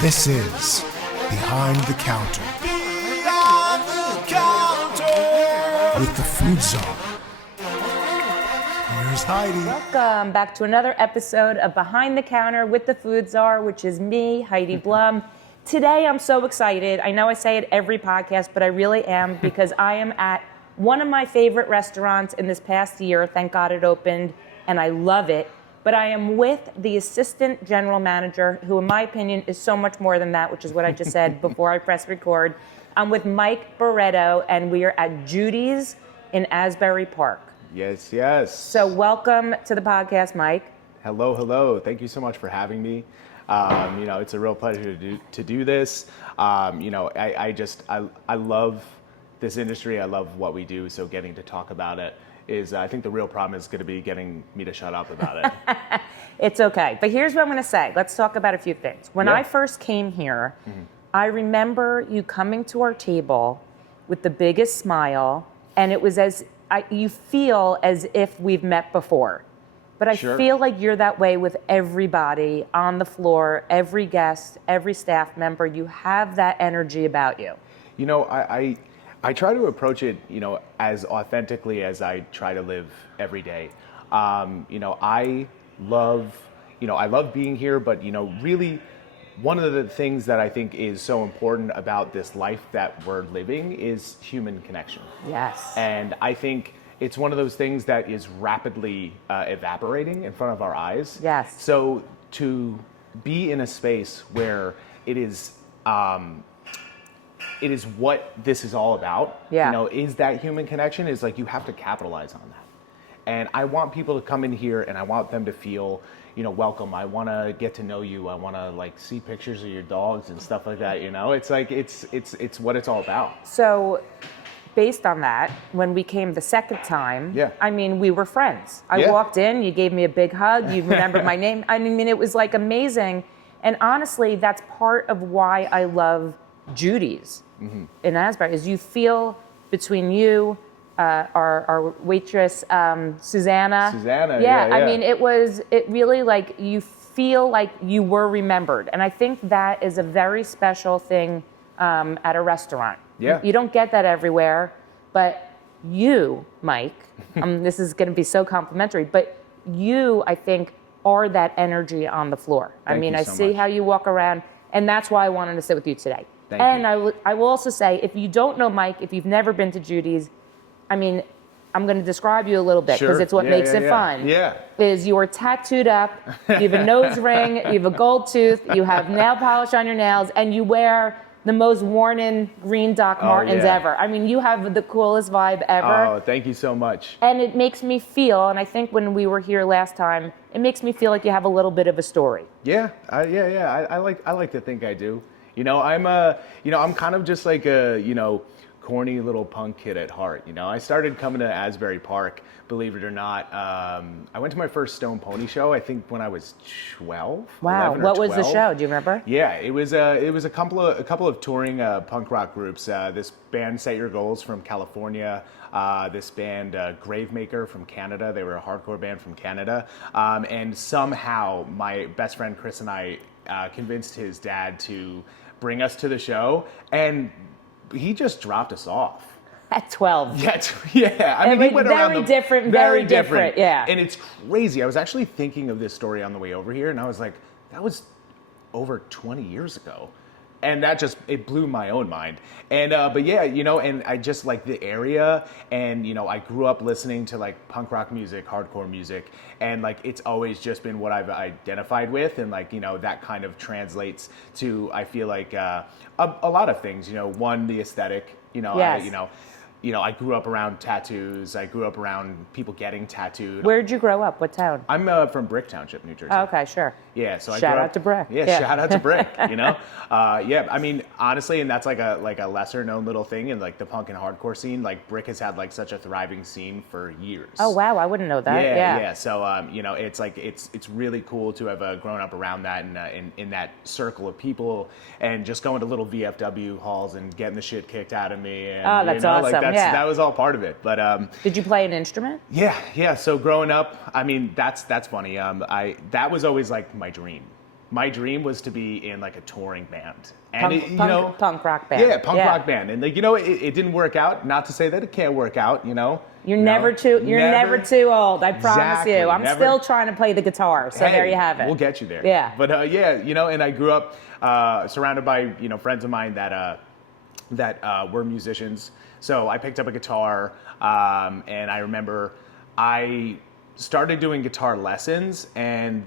This is Behind the Counter. Behind the Counter. With the Food Zone. Here's Heidi. Welcome back to another episode of Behind the Counter with the Food Czar, which is me, Heidi Blum. Today I'm so excited. I know I say it every podcast, but I really am because I am at one of my favorite restaurants in this past year. Thank God it opened, and I love it. But I am with the assistant general manager, who in my opinion is so much more than that, which is what I just said before I press record. I'm with Mike Barreto, and we are at Judy's in Asbury Park. Yes, yes. So welcome to the podcast, Mike. Hello, hello. Thank you so much for having me. It's a real pleasure to do this. I love this industry. I love what we do. So getting to talk about it is, I think the real problem is going to be getting me to shut up about it. It's okay. But here's what I'm going to say. Let's talk about a few things. When I first came here, I remember you coming to our table with the biggest smile, and it was you feel as if we've met before. But I feel like you're that way with everybody on the floor, every guest, every staff member. You have that energy about you. You know, I try to approach it, as authentically as I try to live every day. I love being here, but, really one of the things that I think is so important about this life that we're living is human connection. Yes. And I think it's one of those things that is rapidly evaporating in front of our eyes. Yes. So to be in a space where it is what this is all about, is that human connection, is like you have to capitalize on that. And I want people to come in here and I want them to feel, welcome. I want to get to know you. I want to see pictures of your dogs and stuff like that. It's like, it's what it's all about. So based on that, when we came the second time, we were friends. I walked in, you gave me a big hug, you remembered my name. It was like amazing. And honestly, that's part of why I love Judy's in Asbury, is you feel between you, our waitress, Susanna. It really you feel like you were remembered. And I think that is a very special thing at a restaurant. Yeah. You don't get that everywhere, but you, Mike, this is going to be so complimentary, but you, I think, are that energy on the floor. Thank you I so see much. how you walk around, and that's why I wanted to sit with you today. Thank you. I will also say, if you don't know Mike, if you've never been to Judy's, I'm going to describe you a little bit because it's what makes it fun. Yeah. Is you are tattooed up, you have a nose ring, you have a gold tooth, you have nail polish on your nails, and you wear the most worn-in green Doc Martens ever. You have the coolest vibe ever. Oh, thank you so much. And it makes me feel, and I think when we were here last time, it makes me feel like you have a little bit of a story. Yeah. I like to think I do. I'm kind of just like a, corny little punk kid at heart. I started coming to Asbury Park, believe it or not. I went to my first Stone Pony show, I think when I was 12. Wow. What was the show? Do you remember? Yeah, it was a couple of touring punk rock groups. This band Set Your Goals from California. This band Gravemaker from Canada. They were a hardcore band from Canada. And somehow my best friend Chris and I convinced his dad to bring us to the show, and he just dropped us off. At 12. Yeah. He went around very different. Yeah. And it's crazy. I was actually thinking of this story on the way over here, and I was like, that was over 20 years ago. And that it blew my own mind. And, and I just like the area, and, I grew up listening to punk rock music, hardcore music, and it's always just been what I've identified with. And that kind of translates to, I feel like, a lot of things, one, the aesthetic, Yes. I grew up around tattoos. I grew up around people getting tattooed. Where did you grow up? What town? I'm from Brick Township, New Jersey. Oh, okay, sure. Yeah, so shout out to Brick. Yeah, shout out to Brick. Honestly, and that's like a lesser known little thing in the punk and hardcore scene. Brick has had such a thriving scene for years. Oh wow, I wouldn't know that. Yeah. So it's really cool to have grown up around that and in that circle of people, and just going to little VFW halls and getting the shit kicked out of me. And, that's awesome. That was all part of it. But did you play an instrument? Yeah. So growing up, that's funny. That was always my dream. my dream was to be in like a touring band. And punk rock band. Yeah, punk rock band. And like, it didn't work out. Not to say that it can't work out, You're never too old, I promise you. I'm still trying to play the guitar, so there you have it. We'll get you there. Yeah. But and I grew up surrounded by, friends of mine that were musicians. So I picked up a guitar, and I remember I started doing guitar lessons, and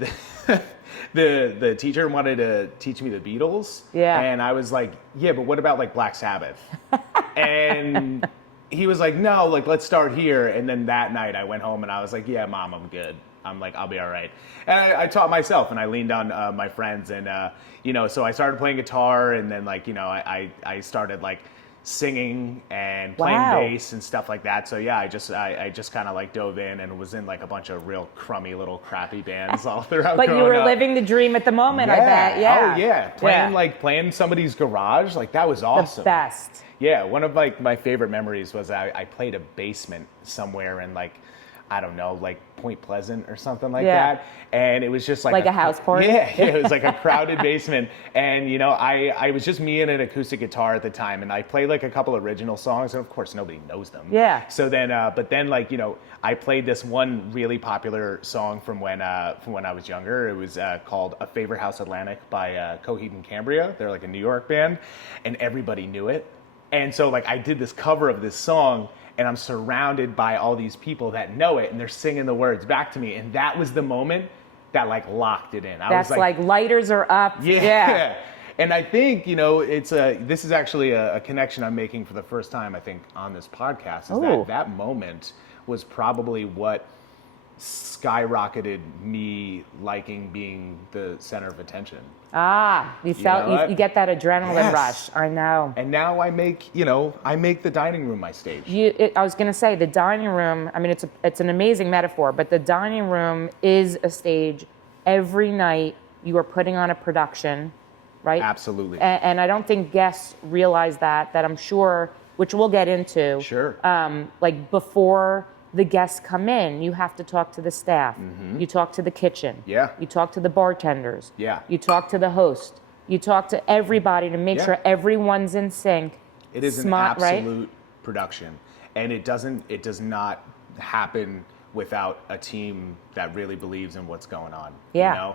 the teacher wanted to teach me the Beatles. Yeah. And I was like, yeah, but what about like Black Sabbath? And he was like, no, like let's start here. And then that night I went home and I was like, yeah, Mom, I'm good. I'm like, I'll be all right. And I taught myself, and I leaned on my friends, and so I started playing guitar, and then like I started like singing and playing bass and stuff like that. So yeah, I just kind of like dove in and was in like a bunch of real crummy little crappy bands all throughout. But you were living the dream at the moment, I bet. Yeah. Oh yeah, playing somebody's garage, like that was awesome. The best. Yeah, one of like my favorite memories was I played a basement somewhere in like, I don't know, like Point Pleasant or something like that. And it was just like a house party? Yeah, it was like a crowded basement. And, I was just me and an acoustic guitar at the time. And I played like a couple original songs. And of course, nobody knows them. Yeah. So then, but then like, I played this one really popular song from when I was younger. It was called A Favorite House Atlantic by Coheed and Cambria. They're like a New York band. And everybody knew it. And so like I did this cover of this song, and I'm surrounded by all these people that know it, and they're singing the words back to me. And that was the moment that like locked it in. That's was like lighters are up. Yeah. And I think, this is actually a connection I'm making for the first time, I think, on this podcast, is that moment was probably what skyrocketed me liking being the center of attention. You felt you get that adrenaline rush. I know. And now I make the dining room my stage. I was going to say the dining room. I mean, it's an amazing metaphor, but the dining room is a stage. Every night you are putting on a production, right? Absolutely. And I don't think guests realize that I'm sure, which we'll get into. Sure. Like before the guests come in, you have to talk to the staff. Mm-hmm. You talk to the kitchen. Yeah. You talk to the bartenders. Yeah. You talk to the host. You talk to everybody to make sure everyone's in sync. It is an absolute production, and it does not happen without a team that really believes in what's going on. Yeah.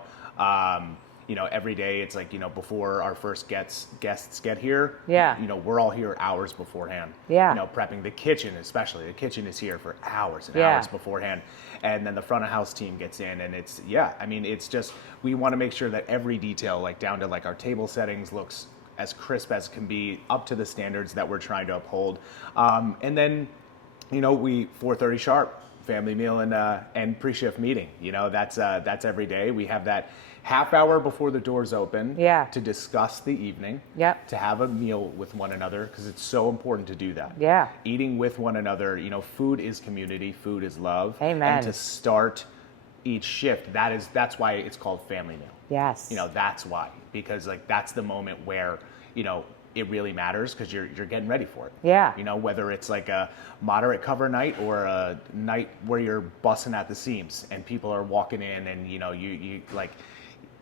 Every day it's like, before our first guests get here, we're all here hours beforehand. Yeah. Prepping the kitchen, especially. The kitchen is here for hours and hours beforehand. And then the front of house team gets in, and it's just, we want to make sure that every detail, like down to like our table settings, looks as crisp as can be, up to the standards that we're trying to uphold. And then, we 4:30 sharp, family meal and pre-shift meeting. That's every day. We have that half hour before the doors open to discuss the evening, to have a meal with one another, because it's so important to do that. Yeah. Eating with one another, food is community, food is love. Amen. And to start each shift, that's why it's called family meal. Yes. That's why, because like that's the moment where, it really matters, because you're getting ready for it. Yeah. Whether it's like a moderate cover night or a night where you're busting at the seams and people are walking in, and you like,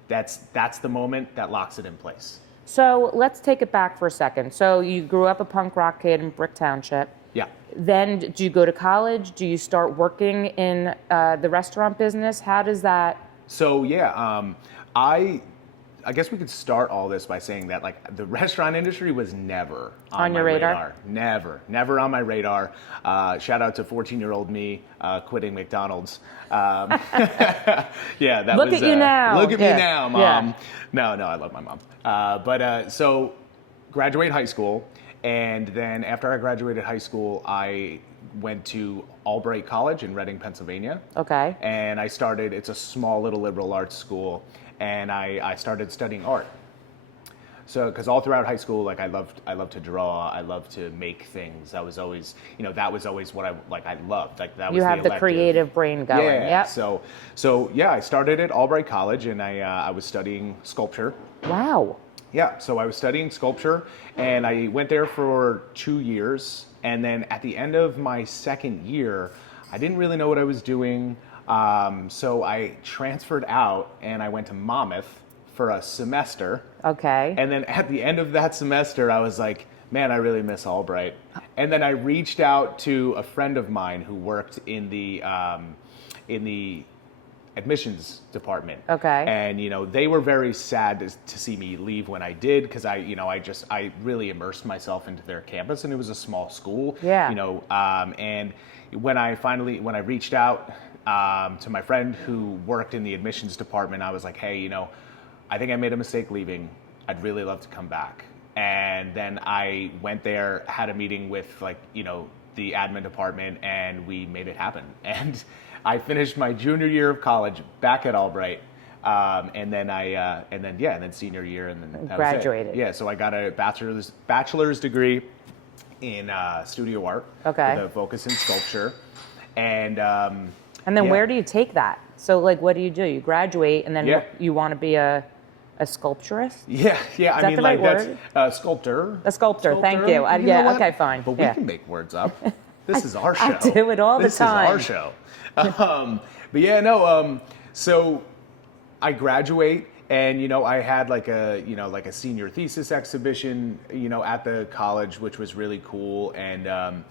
that's the moment that locks it in place. So let's take it back for a second. So you grew up a punk rock kid in Brick Township. Yeah. Then do you go to college? Do you start working in the restaurant business? How does that? So yeah, I guess we could start all this by saying that like the restaurant industry was never on your radar. Never on my radar. Shout out to 14-year-old me quitting McDonald's. Yeah, that Look was. At you now. Look at me now, Mom. Yeah. No, I love my mom. So graduate high school, and then after I graduated high school, I went to Albright College in Reading, Pennsylvania. Okay. And it's a small little liberal arts school. And I started studying art. So, because all throughout high school, like I loved to draw, I loved to make things. I was always, that was always what I loved. Like that was you have the creative brain going. Yeah. Yep. So yeah, I started at Albright College, and I was studying sculpture. Wow. Yeah. So I was studying sculpture, and I went there for 2 years, and then at the end of my second year, I didn't really know what I was doing. So I transferred out, and I went to Monmouth for a semester. Okay. And then at the end of that semester, I was like, man, I really miss Albright. And then I reached out to a friend of mine who worked in the admissions department. Okay. And, you know, they were very sad to see me leave when I did, because I really immersed myself into their campus, and it was a small school. Yeah. You know, and when I reached out to my friend who worked in the admissions department, I was like, hey, you know, I think I made a mistake leaving. I'd really love to come back. And then I went there, had a meeting with, like, you know, the admin department, and we made it happen. And I finished my junior year of college back at Albright, and then senior year, and then that graduated. Was it. Yeah, so I got a bachelor's degree in studio art, okay, with a focus in sculpture, and then where do you take that? So, like, what do? You graduate, and then you want to be a sculpturist? Yeah. Is that the right word? That's sculptor. A sculptor. Thank you. Okay, fine. But we can make words up. This is our show. I do it all the time. This is our show. But yeah, no. So I graduate, and you know, I had like a senior thesis exhibition, you know, at the college, which was really cool. And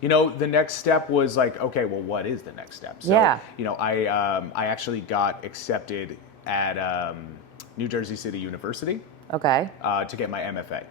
you know, the next step was like, okay, well, what is the next step? So, you know, I actually got accepted at New Jersey City University. Okay. To get my MFA.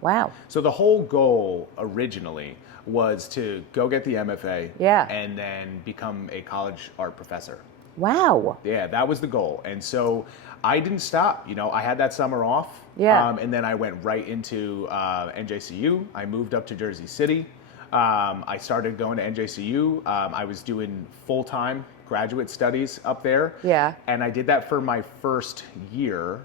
Wow. So the whole goal originally was to go get the MFA, and then become a college art professor. Wow. Yeah, that was the goal. And so I didn't stop. You know, I had that summer off. Yeah. And then I went right into NJCU. I moved up to Jersey City. I started going to NJCU. I was doing full-time graduate studies up there. Yeah. And I did that for my first year.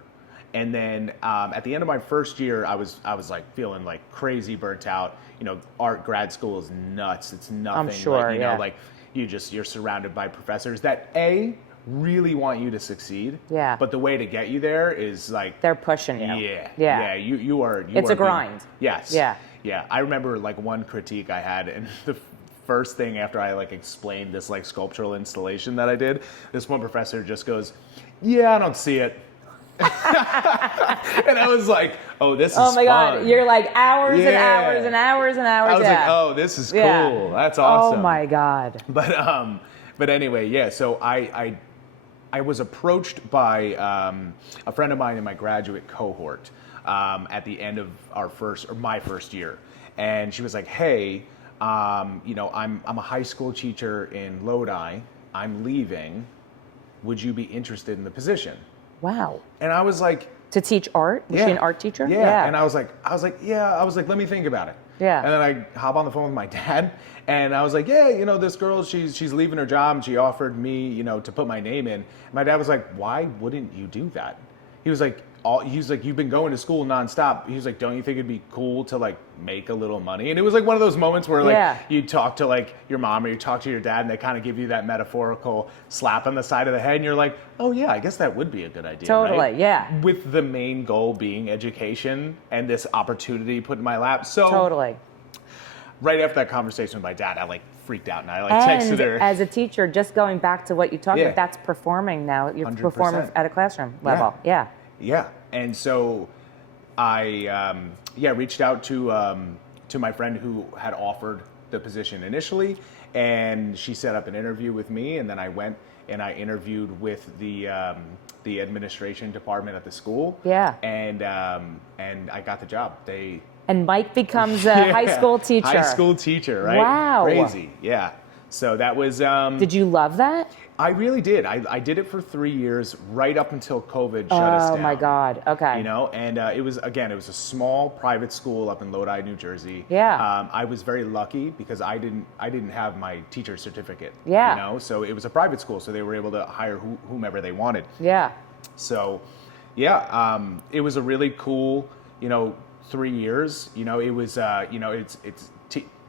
And then at the end of my first year, I was like feeling like crazy burnt out. You know, art grad school is nuts. It's nothing. I'm sure. Like, you know, like you're surrounded by professors that really want you to succeed. Yeah. But the way to get you there is like they're pushing you. Yeah. Yeah. Yeah. You are. It's a grind. Yes. Yeah. Yeah. I remember like one critique I had, and the first thing after I like explained this like sculptural installation that I did, this one professor just goes, "Yeah, I don't see it." And I was like, "Oh, this is oh my fun." God, you're like hours and hours and hours and hours. I was like, "Oh, this is cool. That's awesome." Oh my God. But anyway, yeah. So I was approached by a friend of mine in my graduate cohort at the end of my first year, and she was like, "Hey, you know, I'm a high school teacher in Lodi. I'm leaving. Would you be interested in the position?" Wow. And I was like, to teach art? Was she an art teacher? Yeah. And I was like, let me think about it. Yeah. And then I hop on the phone with my dad, and I was like, yeah, you know, this girl, she's leaving her job, and she offered me, you know, to put my name in. My dad was like, why wouldn't you do that? He was like, you've been going to school nonstop. He was like, don't you think it'd be cool to like make a little money? And it was like one of those moments where like you talk to like your mom or you talk to your dad, and they kind of give you that metaphorical slap on the side of the head, and you're like, oh yeah, I guess that would be a good idea. Totally, right? Yeah. With the main goal being education and this opportunity put in my lap. So totally. Right after that conversation with my dad, I like freaked out, and I like texted her. As a teacher, just going back to what you talked about, that's performing now. You're 100%. Performing at a classroom level. Yeah. Yeah. And so I reached out to my friend who had offered the position initially, and she set up an interview with me, and then I went and I interviewed with the administration department at the school. Yeah. And I got the job. And Mike becomes a high school teacher. High school teacher, right? Wow. Crazy. Yeah. So that was Did you love that? I really did. I did it for 3 years, right up until COVID shut us down. Oh my God. Okay. You know, and it was a small private school up in Lodi, New Jersey. Yeah. I was very lucky because I didn't have my teacher certificate. Yeah. You know, so it was a private school, so they were able to hire whomever they wanted. Yeah. So, yeah, it was a really cool, 3 years. You know, it was,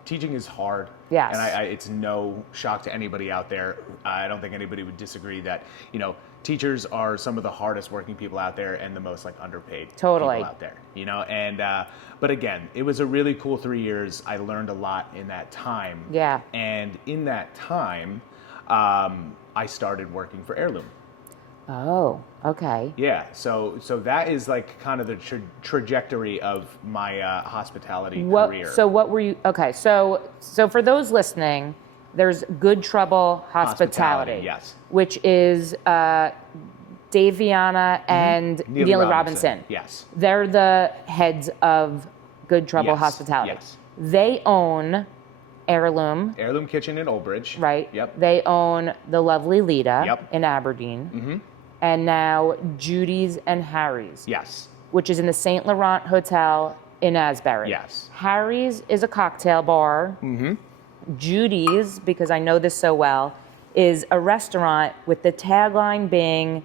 teaching is hard. Yes. And it's no shock to anybody out there. I don't think anybody would disagree that, teachers are some of the hardest working people out there and the most like underpaid people out there, and, but again, it was a really cool 3 years. I learned a lot in that time. Yeah. And in that time, I started working for Heirloom. Oh, okay. Yeah, so that is like kind of the trajectory of my hospitality career. So what were you? Okay, so for those listening, there's Good Trouble Hospitality, yes, which is Dave Viana and Neely Robinson. Yes, they're the heads of Good Trouble Hospitality. Yes, they own Heirloom Kitchen in Old Bridge. Right. Yep. They own the lovely Lita. Yep. In Aberdeen. Mm-hmm. And now Judy's and Harry's. Yes. Which is in the St. Laurent Hotel in Asbury. Yes. Harry's is a cocktail bar. Mm-hmm. Judy's, because I know this so well, is a restaurant with the tagline being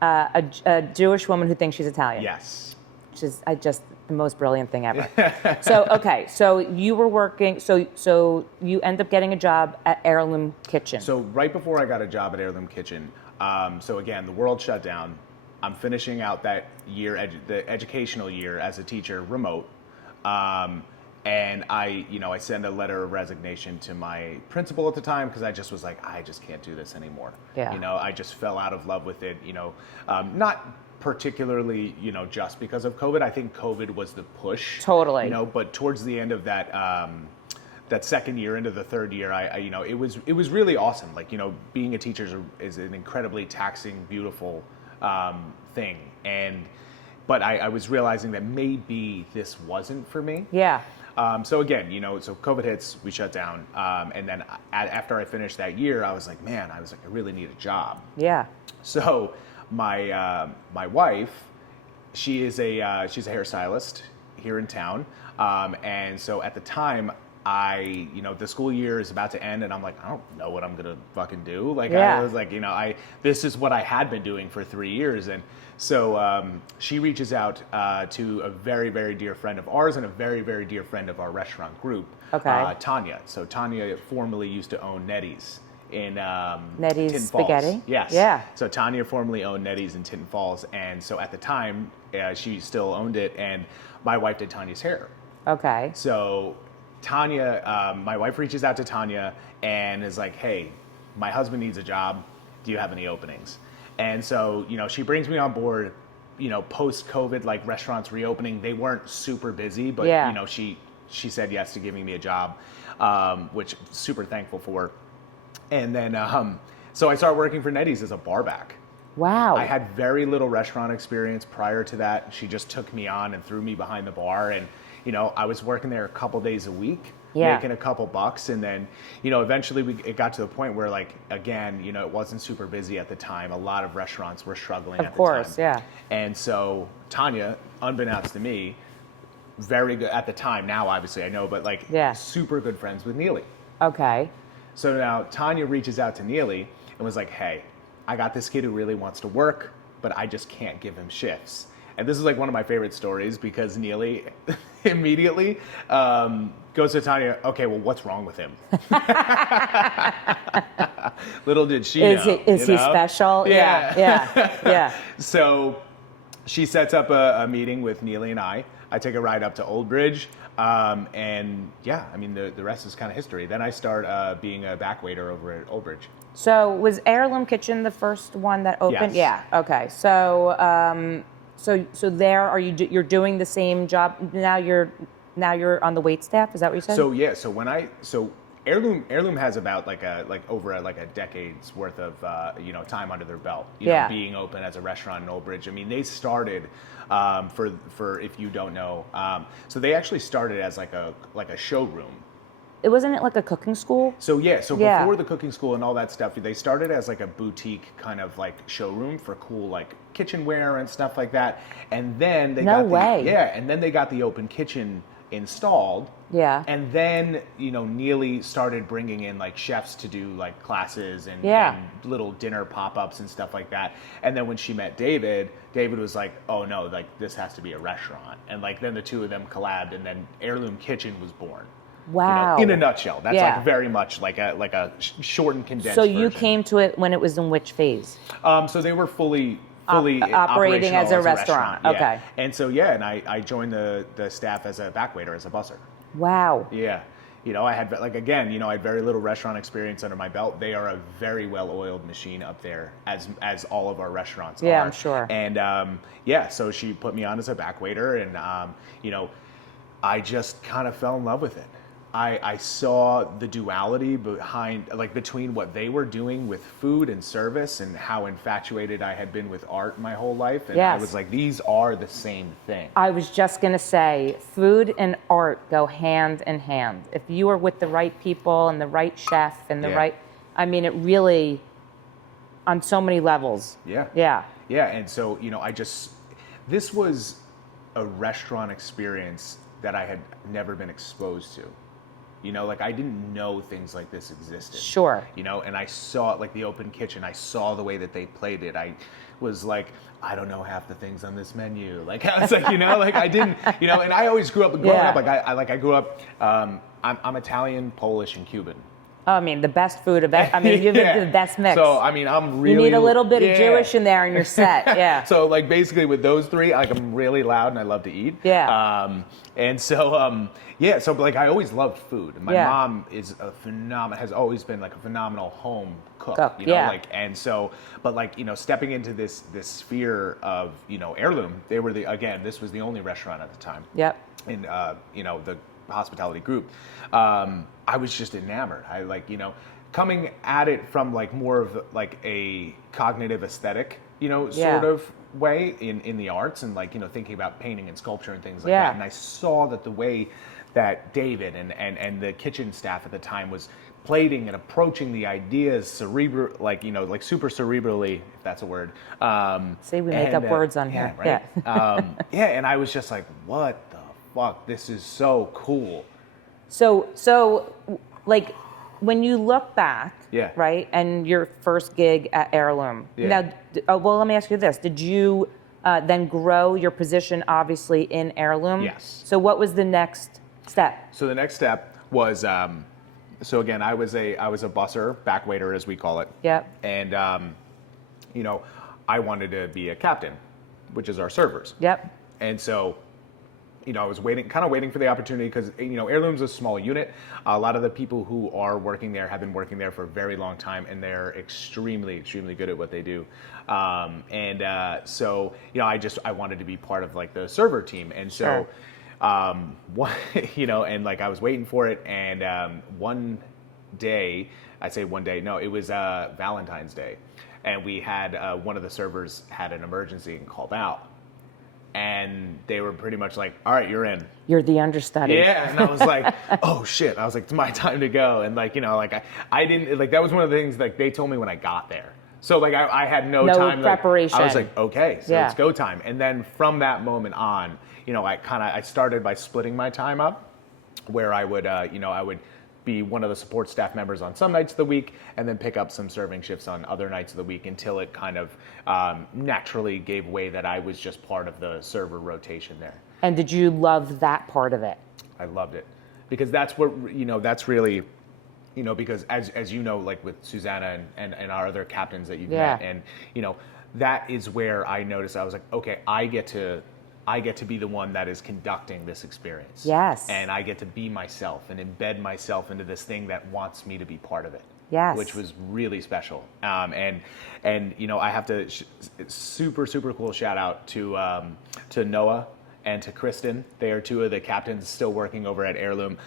a Jewish woman who thinks she's Italian. Yes. Which is just the most brilliant thing ever. So you were working, so you end up getting a job at Heirloom Kitchen. So right before I got a job at Heirloom Kitchen, so again, the world shut down. I'm finishing out that year, the educational year as a teacher remote. And I send a letter of resignation to my principal at the time because I just was like, I just can't do this anymore. Yeah. I just fell out of love with it. Not particularly, just because of COVID. I think COVID was the push. Totally. But towards the end of that, that second year into the third year, it was really awesome. Like, being a teacher is an incredibly taxing, beautiful thing. But I was realizing that maybe this wasn't for me. Yeah. So again, so COVID hits, we shut down. And then after I finished that year, I was like, I really need a job. Yeah. So my wife, she's a hairstylist here in town. And so at the time, the school year is about to end, and I'm like, I don't know what I'm gonna fucking do. Like, I was like, this is what I had been doing for 3 years, and so she reaches out to a very, very dear friend of ours and a very, very dear friend of our restaurant group, Tanya. So Tanya formerly used to own Nettie's in Nettie's Tinton Spaghetti. Falls. Yes. Yeah. So Tanya formerly owned Nettie's in Tinton Falls, and so at the time, she still owned it, and my wife did Tanya's hair. Okay. So Tanya, my wife reaches out to Tanya and is like, hey, my husband needs a job. Do you have any openings? And so, she brings me on board, post-COVID, like restaurants reopening. They weren't super busy, but, she said yes to giving me a job, which I'm super thankful for. And then, so I started working for Nettie's as a barback. Wow. I had very little restaurant experience prior to that. She just took me on and threw me behind the bar, and I was working there a couple days a week, making a couple bucks. And then, eventually it got to the point where, like, again, it wasn't super busy at the time. A lot of restaurants were struggling at the time. Of course, yeah. And so Tanya, unbeknownst to me, very good at the time. Now, obviously, I know, but super good friends with Neely. Okay. So now Tanya reaches out to Neely and was like, hey, I got this kid who really wants to work, but I just can't give him shifts. And this is like one of my favorite stories because Neely immediately goes to Tanya, okay, well, what's wrong with him? Little did she know. Is he special? Yeah. So she sets up a meeting with Neely and I. I take a ride up to Old Bridge. And the rest is kind of history. Then I start being a back waiter over at Old Bridge. So was Heirloom Kitchen the first one that opened? Yes. Yeah. Okay. So so there you're doing the same job now. You're on the wait staff. Is that what you said? So Heirloom has about over a decade's worth of time under their belt. Being open as a restaurant in Old Bridge. I mean, they started for if you don't know. So they actually started as like a showroom. It wasn't like a cooking school? So before the cooking school and all that stuff, they started as like a boutique kind of like showroom for cool like kitchenware and stuff like that. And then they got the open kitchen installed. Yeah. And then, Neely started bringing in like chefs to do like classes and little dinner pop-ups and stuff like that. And then when she met David was like, oh no, like this has to be a restaurant. And like then the two of them collabed and then Heirloom Kitchen was born. Wow. In a nutshell. That's like very much like a short and condensed So you version. came to it when it was in which phase? So they were fully operating as a restaurant. Yeah. Okay. And so and I joined the staff as a back waiter, as a busser. Wow. Yeah. I had like again, I had very little restaurant experience under my belt. They are a very well-oiled machine up there, as all of our restaurants are. Yeah, I'm sure. And so she put me on as a back waiter, and I just kind of fell in love with it. I saw the duality between what they were doing with food and service, and how infatuated I had been with art my whole life. And I was like, these are the same thing. I was just going to say, food and art go hand in hand. If you are with the right people and the right chef and the right, I mean, it really, on so many levels. Yeah. Yeah. Yeah. And so, this was a restaurant experience that I had never been exposed to. I didn't know things like this existed. Sure. And I saw like the open kitchen. I saw the way that they played it. I was like, I don't know half the things on this menu. Like I was like, I didn't, and I always grew up growing up. I grew up. I'm Italian, Polish, and Cuban. Oh, I mean, the best food of it. I mean, you have the best mix. So, I mean, I'm really... You need a little bit of Jewish in there in your set, yeah. So, like, basically with those three, like, I'm really loud and I love to eat. Yeah. And so, so, like, I always loved food. My mom is has always been, like, a phenomenal home cook. Like, and so, but, like, stepping into this sphere of, Heirloom, they were this was the only restaurant at the time. Yep. In, the hospitality group. I was just enamored. I coming at it from like more of like a cognitive aesthetic, sort of way in the arts, and like, thinking about painting and sculpture and things like that. And I saw that the way that David and the kitchen staff at the time was plating and approaching the ideas super cerebrally, if that's a word. See, we make up words on here. Right? Yeah. And I was just like, what the fuck? This is so cool. So, like, when you look back, right, and your first gig at Heirloom. Now, let me ask you this: did you then grow your position, obviously, in Heirloom? Yes. So, what was the next step? So the next step was, so again, I was a busser, back waiter as we call it. Yep. And I wanted to be a captain, which is our servers. Yep. And so, I was waiting for the opportunity, because, Heirloom's a small unit. A lot of the people who are working there have been working there for a very long time, and they're extremely, extremely good at what they do. So, I wanted to be part of like the server team. And so, and like I was waiting for it. And one day, it was Valentine's Day. And we had, one of the servers had an emergency and called out. And they were pretty much like, all right, you're in. You're the understudy. Yeah, and I was like, oh shit. I was like, it's my time to go. And like, I didn't, like, that was one of the things like they told me when I got there. So like I had no time. Preparation. I was like, okay, so it's go time. And then from that moment on, I started by splitting my time up, where I would, I would be one of the support staff members on some nights of the week, and then pick up some serving shifts on other nights of the week, until it kind of naturally gave way that I was just part of the server rotation there. And did you love that part of it? I loved it, because that's what, that's really, because as you know, like with Susanna and our other captains that you've met, and, that is where I noticed, I was like, okay, I get to be the one that is conducting this experience. Yes. And I get to be myself and embed myself into this thing that wants me to be part of it. Yes. Which was really special. And I have to super, super cool shout out to Noah and to Kristen. They are two of the captains still working over at Heirloom.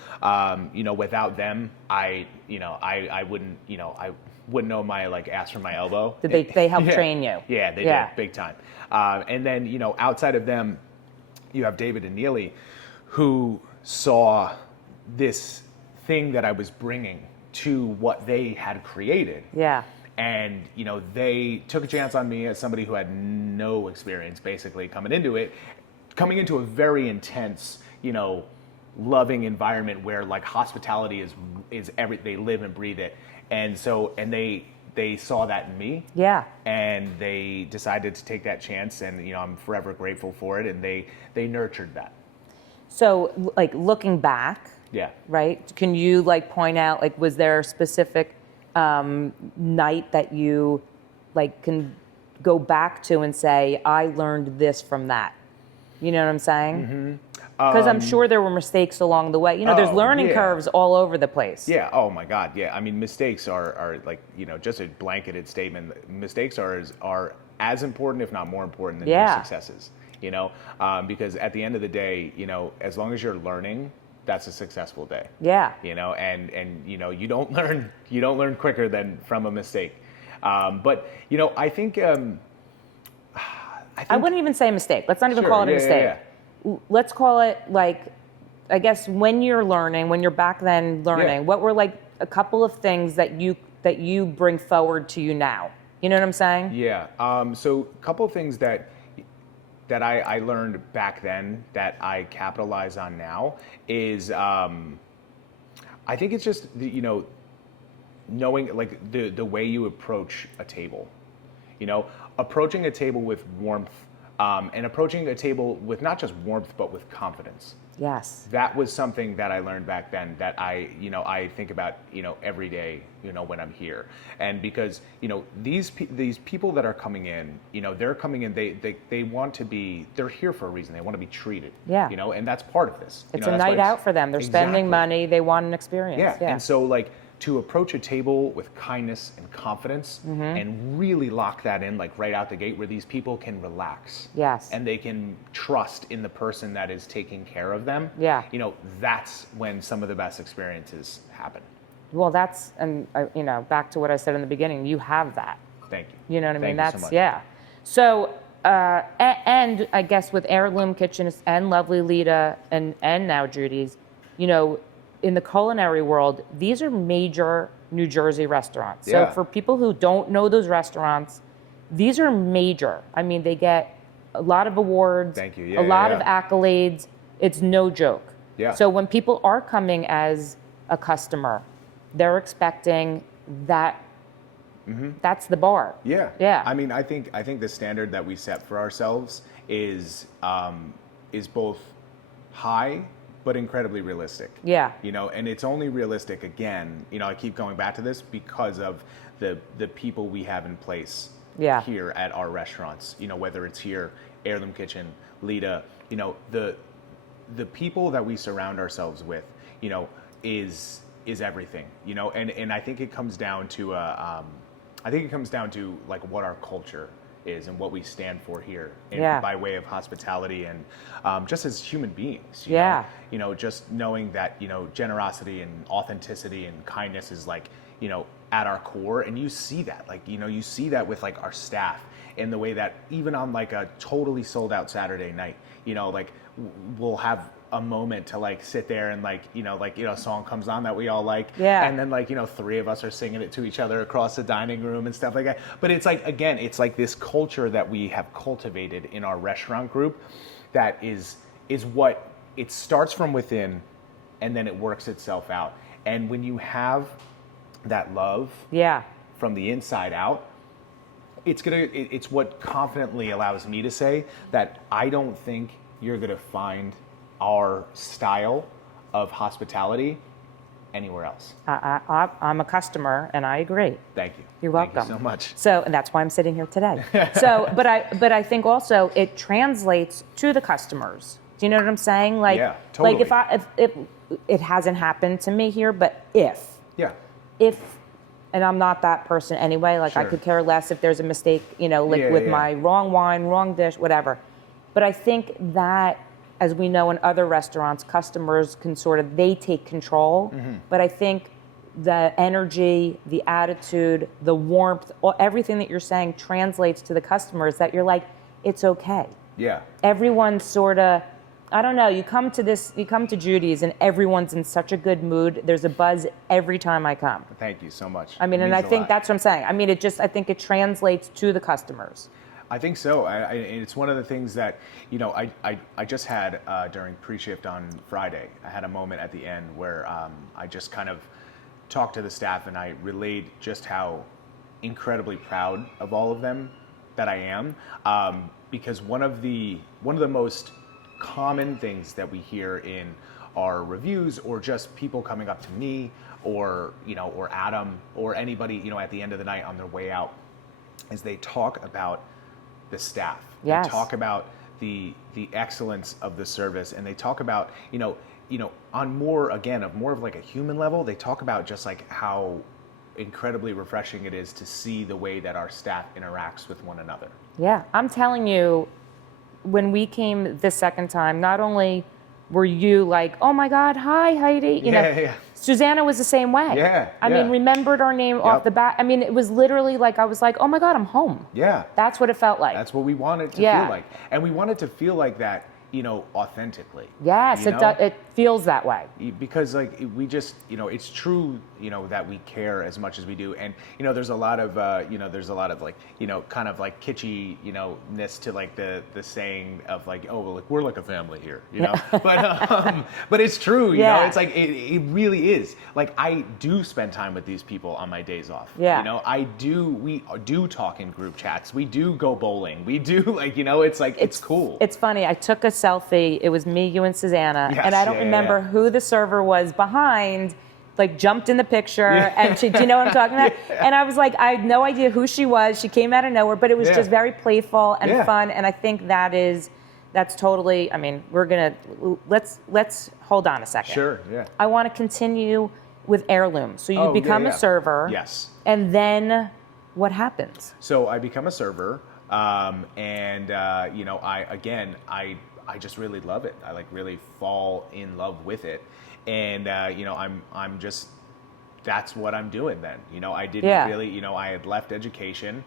Without them, I wouldn't, I wouldn't know my like ass from my elbow. Did they help train you? Yeah, they did, big time. And then, outside of them, you have David and Neely, who saw this thing that I was bringing to what they had created. Yeah. And, they took a chance on me as somebody who had no experience, basically, coming into a very intense, loving environment where like hospitality is they live and breathe it. And so, and they saw that in me. Yeah. And they decided to take that chance, and I'm forever grateful for it, and they nurtured that. So, like, looking back, right? Can you like point out, like, was there a specific night that you like can go back to and say, I learned this from that? You know what I'm saying? Because I'm sure there were mistakes along the way. There's learning curves all over the place. Yeah. Oh my God. Yeah. I mean, mistakes are like, just a blanketed statement. Mistakes are as important, if not more important, than your successes. Because at the end of the day, as long as you're learning, that's a successful day. Yeah. And you don't learn quicker than from a mistake. But I think I wouldn't even say mistake. Let's not even call it a mistake. Yeah. Let's call it like, I guess when you're back then learning, what were like a couple of things that you bring forward to you now? You know what I'm saying? Yeah. So a couple of things that I learned back then that I capitalize on now is I think it's just knowing like the way you approach a table. Approaching a table with warmth. And approaching a table with not just warmth, but with confidence. Yes. That was something that I learned back then that I think about, every day, when I'm here. And because, these people that are coming in, they're coming in, they want to be, they're here for a reason. They want to be treated. Yeah. And that's part of this. It's a night out for them. They're spending money. They want an experience. Yeah. And so like, to approach a table with kindness and confidence and really lock that in like right out the gate where these people can relax. Yes. And they can trust in the person that is taking care of them. Yeah. That's when some of the best experiences happen. Well, back to what I said in the beginning, you have that. Thank you. You know what I mean? Thank you so much. Yeah. So, and I guess with Heirloom Kitchen and Lovely Lita and now Judy's, in the culinary world, these are major New Jersey restaurants. So for people who don't know those restaurants, these are major. I mean, they get a lot of awards, Thank you. Yeah, a lot of accolades. It's no joke. Yeah. So when people are coming as a customer, they're expecting that. That's the bar. Yeah. Yeah. I mean, I think the standard that we set for ourselves is both high but incredibly realistic. Yeah. And it's only realistic, again, I keep going back to this because of the people we have in place here at our restaurants, whether it's here, Heirloom Kitchen, Lita, the people that we surround ourselves with, is everything, and I think it comes down to like what our culture is and what we stand for here by way of hospitality and just as human beings. You know, just knowing that, generosity and authenticity and kindness is like, at our core. And you see that, like, you see that with like our staff in the way that even on like a totally sold out Saturday night, like we'll have a moment to like sit there and like, a song comes on that we all like. Yeah. And then like, three of us are singing it to each other across the dining room and stuff like that. But it's like, again, it's like this culture that we have cultivated in our restaurant group that is what it starts from within and then it works itself out. And when you have that love from the inside out, it's what confidently allows me to say that I don't think you're gonna find our style of hospitality anywhere else. I'm a customer, and I agree. Thank you. You're welcome. Thank you so much. So, and that's why I'm sitting here today. So, but I think also it translates to the customers. Do you know what I'm saying? Like, yeah, totally. Like if it hasn't happened to me here, but if, and I'm not that person anyway. Like, I could care less if there's a mistake, with my wrong wine, wrong dish, whatever. But I think that, as we know in other restaurants, customers can they take control. Mm-hmm. But I think the energy, the attitude, the warmth, everything that you're saying translates to the customers that you're like, it's okay. Yeah. Everyone's I don't know, you come to Judy's and everyone's in such a good mood. There's a buzz every time I come. Thank you so much. I mean, and I think that's what I'm saying. I mean, I think it translates to the customers. I think so. It's one of the things that, I just had during pre-shift on Friday. I had a moment at the end where I just kind of talked to the staff and I relayed just how incredibly proud of all of them that I am. Because one of the most common things that we hear in our reviews or just people coming up to me or Adam or anybody, at the end of the night on their way out is they talk about the staff. Yes. They talk about the excellence of the service, and they talk about, on more of like a human level, they talk about just like how incredibly refreshing it is to see the way that our staff interacts with one another. Yeah, I'm telling you, when we came the second time, not only were you like, oh my God, hi Heidi, you know, Susanna was the same way. Yeah, I mean, remembered our name off the bat. I mean, it was literally like, I was like, oh my God, I'm home. Yeah. That's what it felt like. That's what we wanted to feel like. And we wanted to feel like that, authentically. Yes, it feels that way. Because like we just, it's true, that we care as much as we do. And, there's a lot of, like, kind of like kitschy, ness to like the saying of like, oh, well, like we're like a family here, but it's true, it's like, it really is. Like I do spend time with these people on my days off. Yeah. We do talk in group chats. We do go bowling. We do like, it's like, it's cool. It's funny. I took a selfie. It was me, you, and Susanna. Yes, and I don't remember who the server was behind, like jumped in the picture. And she, do you know what I'm talking about? And I was like, I had no idea who she was. She came out of nowhere, but it was just very playful and fun. And I think that's totally, I mean, let's hold on a second. Sure, yeah. I want to continue with Heirloom. So you become a server. Yes. And then what happens? So I become a server. I just really love it. I like really fall in love with it. And, I'm just, that's what I'm doing then. I didn't really, I had left education.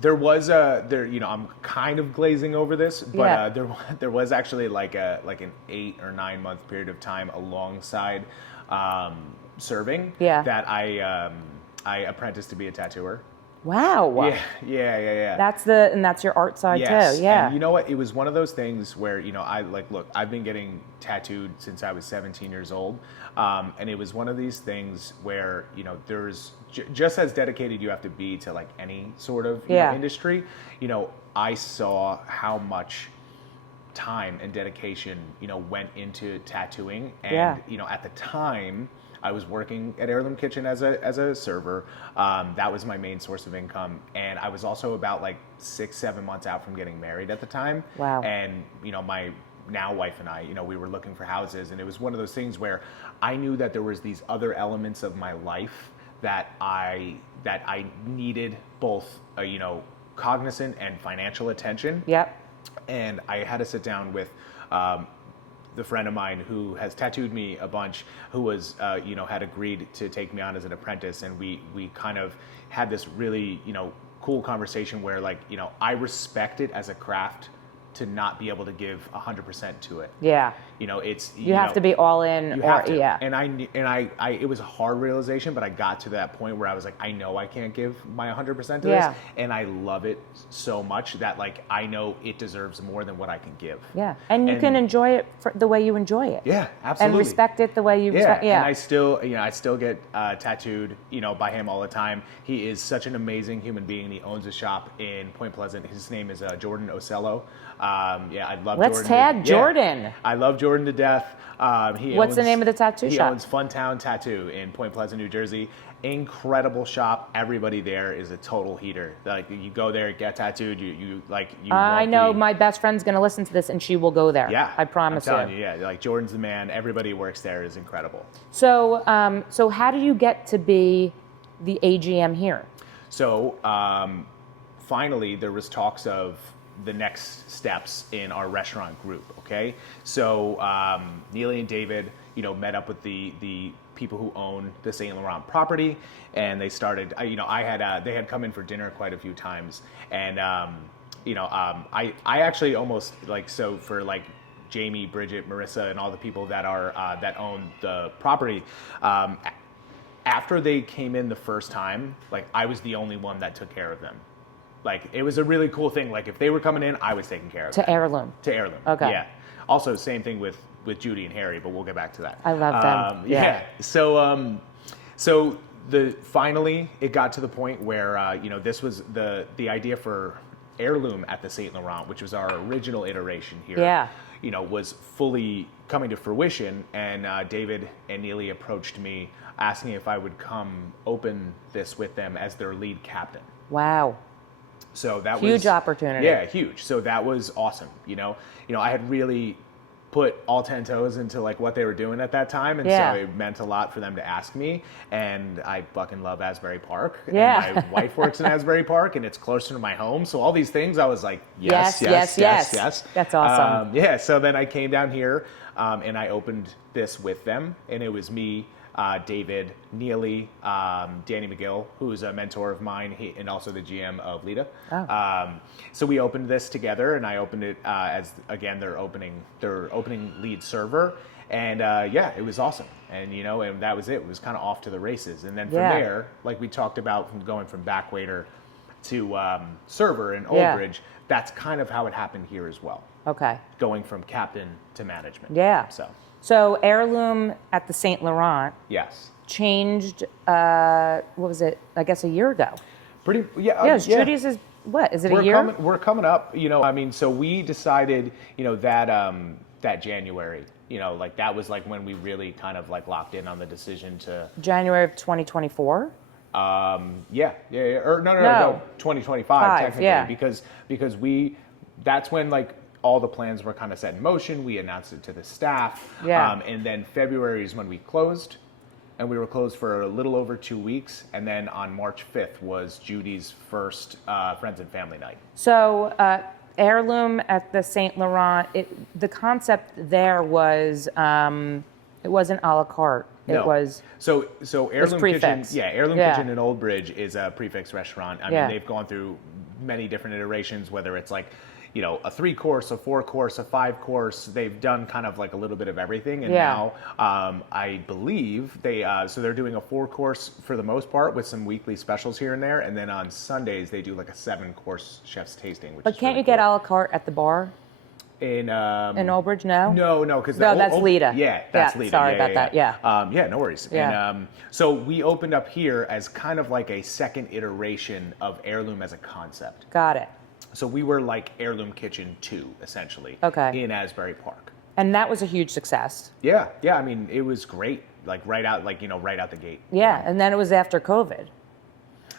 There was I'm kind of glazing over this, but there was actually like an 8 or 9 month period of time alongside serving that I apprenticed to be a tattooer. Wow. Yeah. That's your art side too. Yeah. And you know what? It was one of those things where, I've been getting tattooed since I was 17 years old. And it was one of these things where, there's just as dedicated you have to be to like any sort of industry. I saw how much time and dedication, went into tattooing. And, at the time, I was working at Heirloom Kitchen as a server. That was my main source of income. And I was also about like 6-7 months out from getting married at the time. Wow. And, my now wife and I, we were looking for houses. And it was one of those things where I knew that there was these other elements of my life that I needed both, cognizant and financial attention. Yep. And I had to sit down with the friend of mine who has tattooed me a bunch, who was, had agreed to take me on as an apprentice. And we kind of had this really, cool conversation where like, I respect it as a craft to not be able to give 100% to it. Yeah. It's, you have to be all in. You have to. Yeah. And I, it was a hard realization, but I got to that point where I was like, I know I can't give my 100% to this. And I love it so much that like, I know it deserves more than what I can give. Yeah. And you can enjoy it for the way you enjoy it. Yeah, absolutely. And respect it the way you respect. Yeah. And I still get tattooed, by him all the time. He is such an amazing human being. He owns a shop in Point Pleasant. His name is Jordan Ocello. I love Jordan. Let's tag Jordan. I love Jordan to death. What's the name of the tattoo shop? He owns Funtown Tattoo in Point Pleasant, New Jersey. Incredible shop. Everybody there is a total heater. Like you go there, get tattooed. I know my best friend's going to listen to this, and she will go there. Yeah, I promise I'm telling you. Yeah, like Jordan's the man. Everybody who works there is incredible. So, so how do you get to be the AGM here? So, finally, there was talks of the next steps in our restaurant group. Okay, so Neely and David, met up with the people who own the Saint Laurent property, and they started. They had come in for dinner quite a few times, and I actually almost for Jamie, Bridget, Marissa, and all the people that are that own the property. After they came in the first time, I was the only one that took care of them. It was a really cool thing. If they were coming in, I was taking care of them. To Heirloom. To Heirloom. Okay. Yeah. Also, same thing with Judy and Harry, but we'll get back to that. I love them. Yeah. So, finally, it got to the point where this was the idea for Heirloom at the Saint Laurent, which was our original iteration here. Yeah. Was fully coming to fruition, and David and Neely approached me asking if I would come open this with them as their lead captain. Wow. So that huge was huge opportunity. Yeah, huge. So that was awesome. I had really put all 10 toes into like what they were doing at that time, and so it meant a lot for them to ask me. And I fucking love Asbury Park. Yeah. And my wife works in Asbury Park, and it's closer to my home. So all these things, I was like, yes. That's awesome. So then I came down here, and I opened this with them, and it was me, David, Neely, Danny McGill, who's a mentor of mine, and also the GM of Lita. Oh. So we opened this together, and I opened it as, again, their opening lead server, and it was awesome. And and that was it. It was kind of off to the races. And then from there, like we talked about, from going from back waiter to server in Old Bridge, that's kind of how it happened here as well. Okay. Going from captain to management. Yeah. So Heirloom at the St. Laurent. Yes. Changed. What was it? I guess a year ago. Judy's is what? Is it a year? We're coming up. So we decided, that January. Like that was like when we really kind of like locked in on the decision to. January of 2024. Or no, 2025 technically, because that's when like all the plans were kind of set in motion. We announced it to the staff. And then February is when we closed, and we were closed for a little over 2 weeks. And then on March 5th was Judy's first Friends and Family Night. So Heirloom at the St. Laurent, the concept there was, it wasn't a la carte. No. It was so Heirloom Kitchen. Yeah, Heirloom Kitchen in Old Bridge is a prefix restaurant. I mean, they've gone through many different iterations, whether it's like, a 3-course, a 4-course, a 5-course. They've done kind of like a little bit of everything. And now I believe they're doing a 4-course for the most part, with some weekly specials here and there. And then on Sundays, they do like a 7-course chef's tasting. But can't you get a la carte at the bar? In Old Bridge, no? No, because that's Lita. Yeah, that's Lita. Sorry about that. Yeah, no worries. Yeah. And so we opened up here as kind of like a second iteration of Heirloom as a concept. Got it. So we were like Heirloom Kitchen 2, essentially. Okay. In Asbury Park. And that was a huge success. Yeah. I mean, it was great. Like right out the gate. Yeah, and then it was after COVID.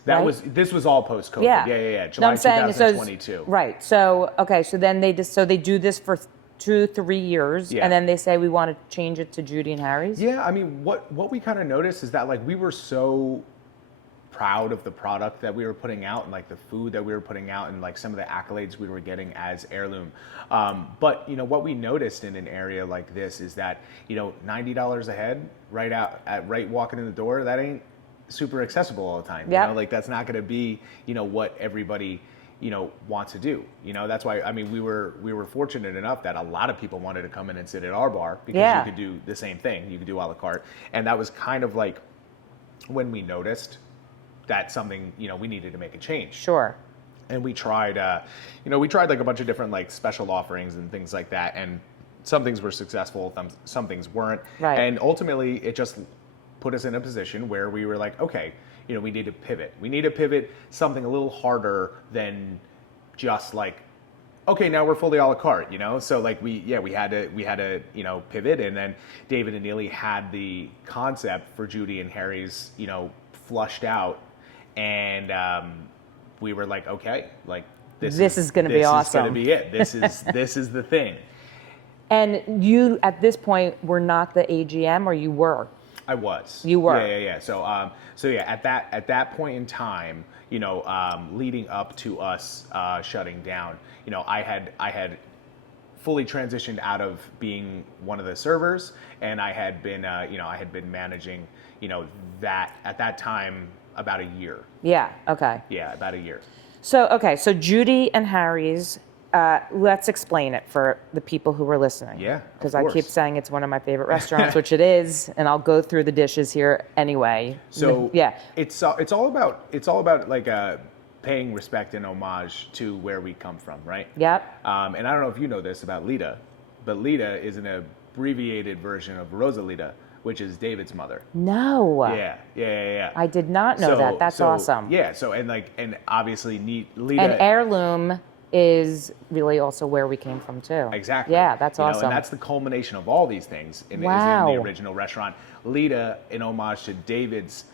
This was all post-COVID. Yeah. July 2022. Right. So then they do this for 2-3 years, and then they say we want to change it to Judy and Harry's. Yeah, I mean, what we kind of noticed is that like we were so proud of the product that we were putting out, and like the food that we were putting out, and like some of the accolades we were getting as Heirloom. But what we noticed in an area like this is that $90 a head right walking in the door, that ain't super accessible all the time. Like that's not going to be what everybody wants to do. That's why, I mean, we were fortunate enough that a lot of people wanted to come in and sit at our bar, because you could do the same thing. You could do a la carte, and that was kind of like when we noticed that something we needed to make a change. Sure. And we tried like a bunch of different like special offerings and things like that, and some things were successful, some things weren't. Right. And ultimately it just put us in a position where we were like, okay, we need to pivot. We need to pivot something a little harder than just like, okay, now we're fully a la carte, So like we had to pivot. And then David and Neely had the concept for Judy and Harry's, flushed out, and we were like, okay, like this is going to be awesome. This is going to be it. This is the thing. And you at this point were not the AGM, or you were? I was. You were. Yeah. So at that point in time, leading up to us shutting down, I had fully transitioned out of being one of the servers, and I had been managing, that at that time about a year. Yeah. Okay. Yeah, about a year. So Judy and Harry's. Let's explain it for the people who are listening. Yeah, because I keep saying it's one of my favorite restaurants, which it is, and I'll go through the dishes here anyway. So it's all about like paying respect and homage to where we come from, right? Yep. And I don't know if you know this about Lita, but Lita is an abbreviated version of Rosalita, which is David's mother. No. Yeah. I did not know that. That's awesome. Yeah. So and obviously Lita and Heirloom is really also where we came from too. Exactly. Yeah, that's awesome. And that's the culmination of all these things is in the original restaurant. Lita, in homage to David's,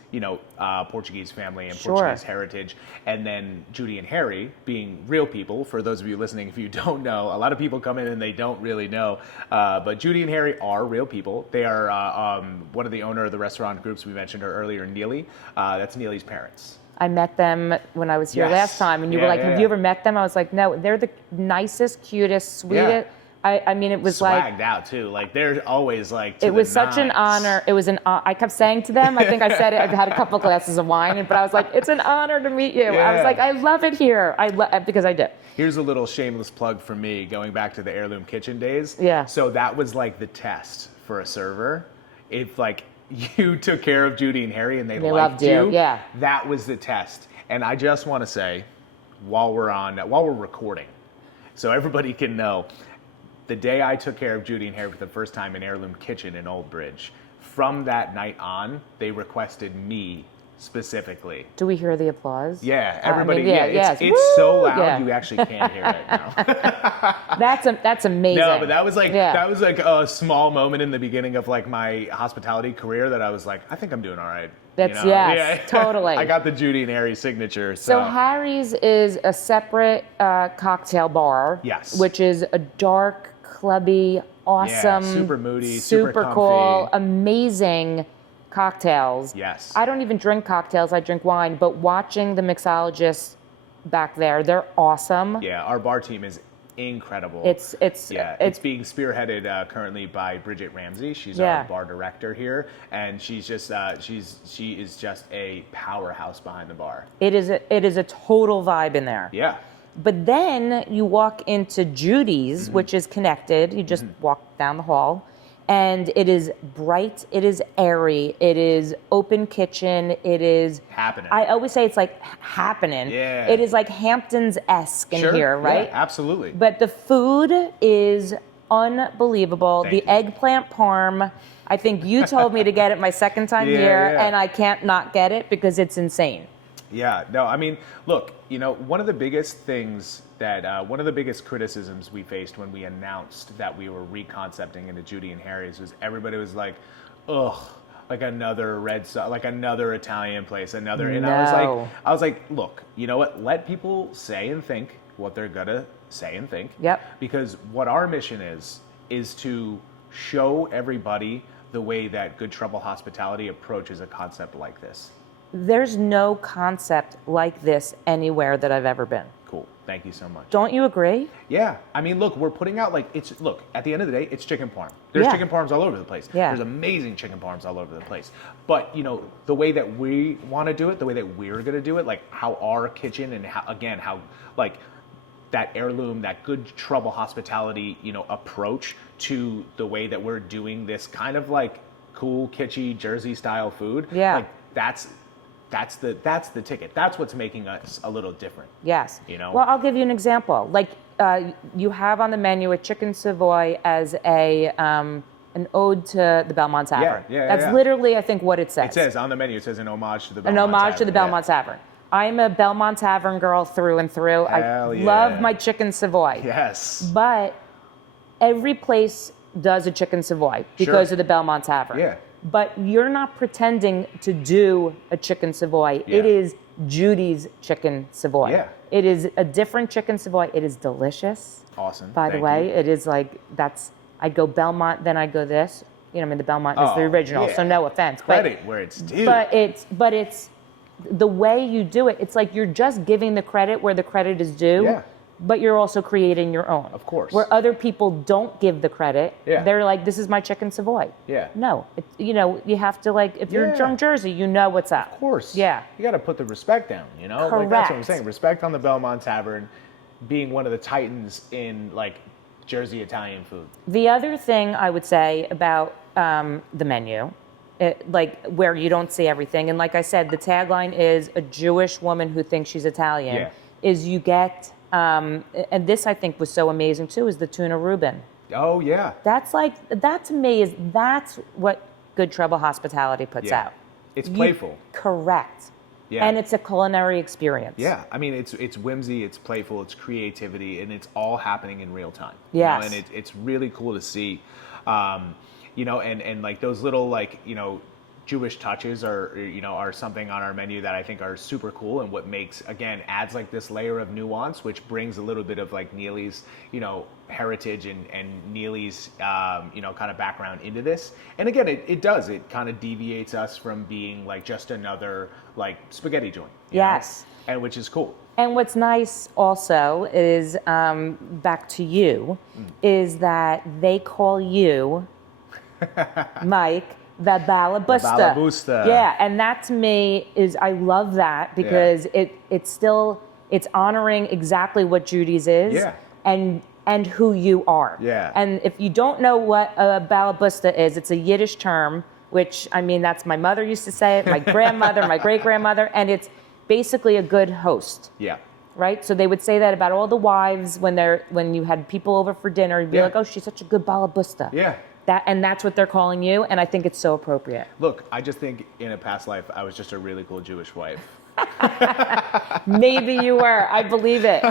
Portuguese family and Portuguese heritage, and then Judy and Harry being real people. For those of you listening, if you don't know, a lot of people come in and they don't really know, but Judy and Harry are real people. They are one of the owner of the restaurant groups we mentioned earlier, Neely. That's Neely's parents. I met them when I was here last time, and you were like, have you ever met them? I was like, no, they're the nicest, cutest, sweetest. I mean, it was swagged out too. Like they're always like. It was such an honor. It was I kept saying to them. I think I said it. I had a couple glasses of wine, but I was like, "It's an honor to meet you." I was like, "I love it here." Because I did. Here's a little shameless plug for me, going back to the Heirloom Kitchen days. Yeah. So that was like the test for a server. If like you took care of Judy and Harry and they liked you, that was the test. And I just want to say, while we're recording, so everybody can know. The day I took care of Judy and Harry for the first time in Heirloom Kitchen in Old Bridge, from that night on, they requested me specifically. Do we hear the applause? Yeah, everybody. It's so loud you actually can't hear it now. That's amazing. No, but that was like a small moment in the beginning of like my hospitality career that I was like, I think I'm doing all right. That's totally. I got the Judy and Harry signature. So Harry's is a separate cocktail bar. Yes. Which is a dark, clubby, awesome, super moody, super cool, amazing cocktails. Yes. I don't even drink cocktails, I drink wine, but watching the mixologists back there, they're awesome. Yeah, our bar team is incredible. It's being spearheaded currently by Bridget Ramsey. She's our bar director here, and she's just she is just a powerhouse behind the bar. It is a total vibe in there. Yeah. But then you walk into Judy's, which is connected. You just walk down the hall, and it is bright. It is airy. It is open kitchen. It is happening. I always say it's like happening. Yeah. It is like Hamptons-esque in here, right? Yeah, absolutely. But the food is unbelievable. Thank you. Eggplant parm. I think you told me to get it my second time here, and I can't not get it because it's insane. Yeah, no, I mean, look, one of the biggest things one of the biggest criticisms we faced when we announced that we were reconcepting into Judy and Harry's was everybody was like, ugh, like another like another Italian place, another, and I was like, look, you know what? Let people say and think what they're gonna say and think. Yep. Because what our mission is to show everybody the way that Good Trouble Hospitality approaches a concept like this. There's no concept like this anywhere that I've ever been. Cool. Thank you so much. Don't you agree? Yeah. I mean, look, we're putting out at the end of the day, it's chicken parm. There's chicken parms all over the place. Yeah. There's amazing chicken parms all over the place. But, the way that we want to do it, the way that we're going to do it, like how our kitchen and how like that heirloom, that Good Trouble Hospitality, approach to the way that we're doing this kind of like cool, kitschy Jersey style food. Yeah. Like that's the ticket. That's what's making us a little different. Yes. Well, I'll give you an example. Like you have on the menu a chicken Savoy as an ode to the Belmont Tavern. That's literally, I think, what it says. It says on the menu. It says an homage to the Belmont Tavern. An homage to the Belmont Tavern. I'm a Belmont Tavern girl through and through. Hell yeah. Love my chicken Savoy. Yes. But every place does a chicken Savoy because of the Belmont Tavern. Yeah. But you're not pretending to do a chicken Savoy. Yeah. It is Judy's chicken Savoy. Yeah. It is a different chicken Savoy. It is delicious. Awesome. By the way, it is like, I go Belmont, then I go this. The Belmont is the original, so no offense. Credit where it's due. But it's the way you do it. It's like you're just giving the credit where the credit is due. Yeah. But you're also creating your own. Of course. Where other people don't give the credit, they're like, this is my chicken Savoy. Yeah. No, you have to if you're from Jersey, you know what's up. Of course. Yeah. You got to put the respect down, Correct. Like that's what I'm saying. Respect on the Belmont Tavern being one of the titans in Jersey Italian food. The other thing I would say about the menu, where you don't see everything, and like I said, the tagline is a Jewish woman who thinks she's Italian, is you get... and this I think was so amazing too, is the tuna Reuben. Oh yeah. That's amazing. That's what Good Trouble Hospitality puts out. It's playful. Correct. Yeah. And it's a culinary experience. Yeah, I mean, it's whimsy, it's playful, it's creativity, and it's all happening in real time. Yes. And it's really cool to see, and like those little like, Jewish touches are something on our menu that I think are super cool, and what adds like this layer of nuance, which brings a little bit of like Neely's, heritage and Neely's, kind of background into this. And again, it kind of deviates us from being like just another like spaghetti joint. Yes. And which is cool. And what's nice also is, back to you, is that they call you, Mike, the ballaboosta. The ballaboosta. Yeah, and that to me I love that because it's honoring exactly what Judy's is. Yeah. And who you are. Yeah. And if you don't know what a ballaboosta is, it's a Yiddish term, which, I mean, that's my mother used to say it, my grandmother, my great-grandmother, and it's basically a good host. Yeah. Right? So they would say that about all the wives when you had people over for dinner, you'd be like, oh, she's such a good ballaboosta. Yeah. And that's what they're calling you, and I think it's so appropriate. Look, I just think in a past life, I was just a really cool Jewish wife. Maybe you were. I believe it.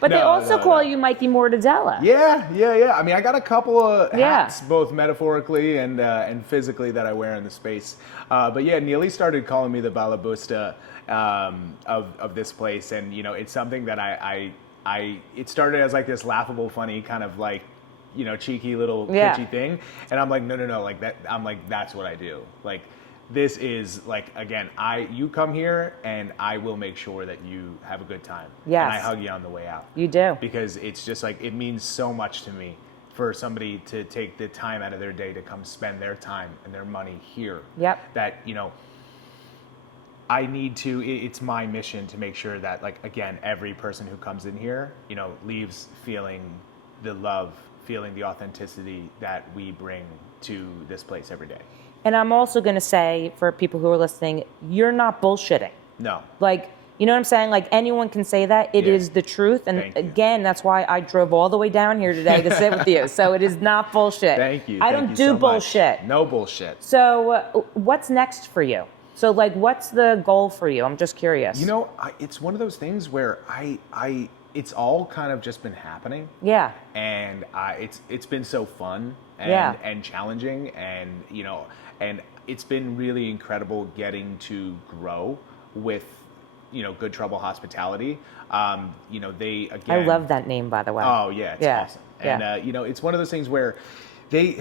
But they also call you Mikey Mortadella. Yeah. I mean, I got a couple of hats, both metaphorically and physically, that I wear in the space. But yeah, Neely started calling me the ballaboosta of this place, and it's something that it started as like this laughable, funny kind of like, cheeky little kitschy thing, and I'm like, no, like that. I'm like, that's what I do. Like, this is like, again, you come here and I will make sure that you have a good time. Yes. And I hug you on the way out. You do. Because it's just like, it means so much to me for somebody to take the time out of their day to come spend their time and their money here. Yep. That, it's my mission to make sure that, like, again, every person who comes in here, leaves feeling the love, feeling the authenticity that we bring to this place every day. And I'm also going to say, for people who are listening, you're not bullshitting. No. Like, you know what I'm saying? Like, anyone can say that. It is the truth. And again, that's why I drove all the way down here today to sit with you. So it is not bullshit. Thank you. I don't do bullshit. Much. No bullshit. So what's next for you? So, like, what's the goal for you? I'm just curious. It's one of those things where it's all kind of just been happening. Yeah. And it's been so fun and challenging, and and it's been really incredible getting to grow with Good Trouble Hospitality. They, again, I love that name, by the way. Oh yeah, it's awesome. And it's one of those things where they